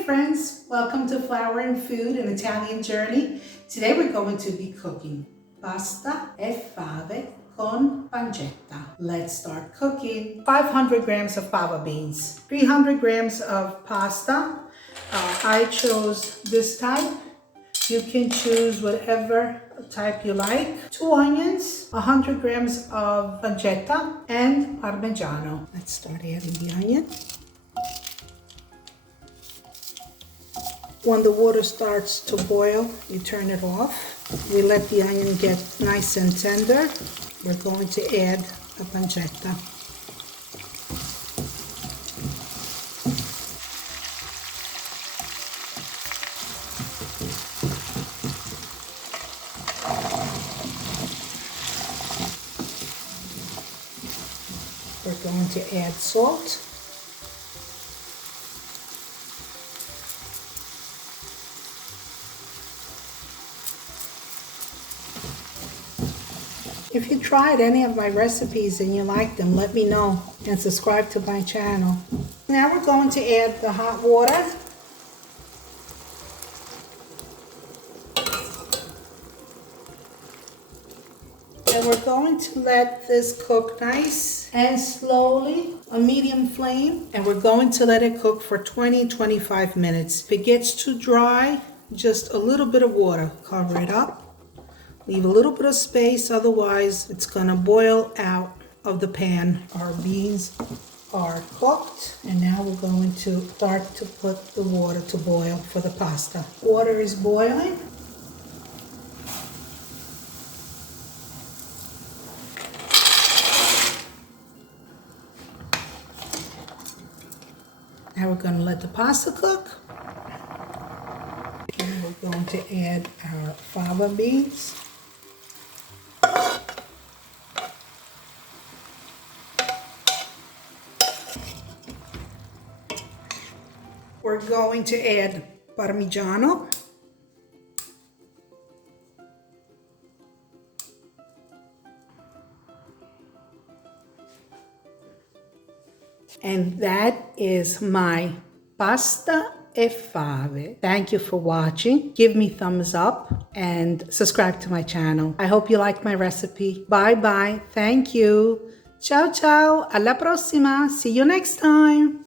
Hey friends, welcome to Flour and Food, an Italian journey. Today we're going to be cooking pasta e fave con pancetta. Let's start cooking. 500 grams of fava beans, 300 grams of pasta. I chose this type. You can choose whatever type you like. 2 onions, 100 grams of pancetta, and Parmesan. Let's start adding the onion. When the water starts to boil, you turn it off. We let the onion get nice and tender. We're going to add the pancetta. We're going to add salt. If you tried any of my recipes and you like them, let me know and subscribe to my channel. Now we're going to add the hot water. And we're going to let this cook nice and slowly, a medium flame. And we're going to let it cook for 20-25 minutes. If it gets too dry, just a little bit of water. Cover it up. Leave a little bit of space, otherwise it's gonna boil out of the pan. Our beans are cooked, and now we're going to start to put the water to boil for the pasta. Water is boiling. Now we're gonna let the pasta cook. And we're going to add our fava beans. We're going to add Parmigiano. And that is my pasta e fave. Thank you for watching. Give me thumbs up and subscribe to my channel. I hope you liked my recipe. Bye bye. Thank you. Ciao ciao. Alla prossima. See you next time.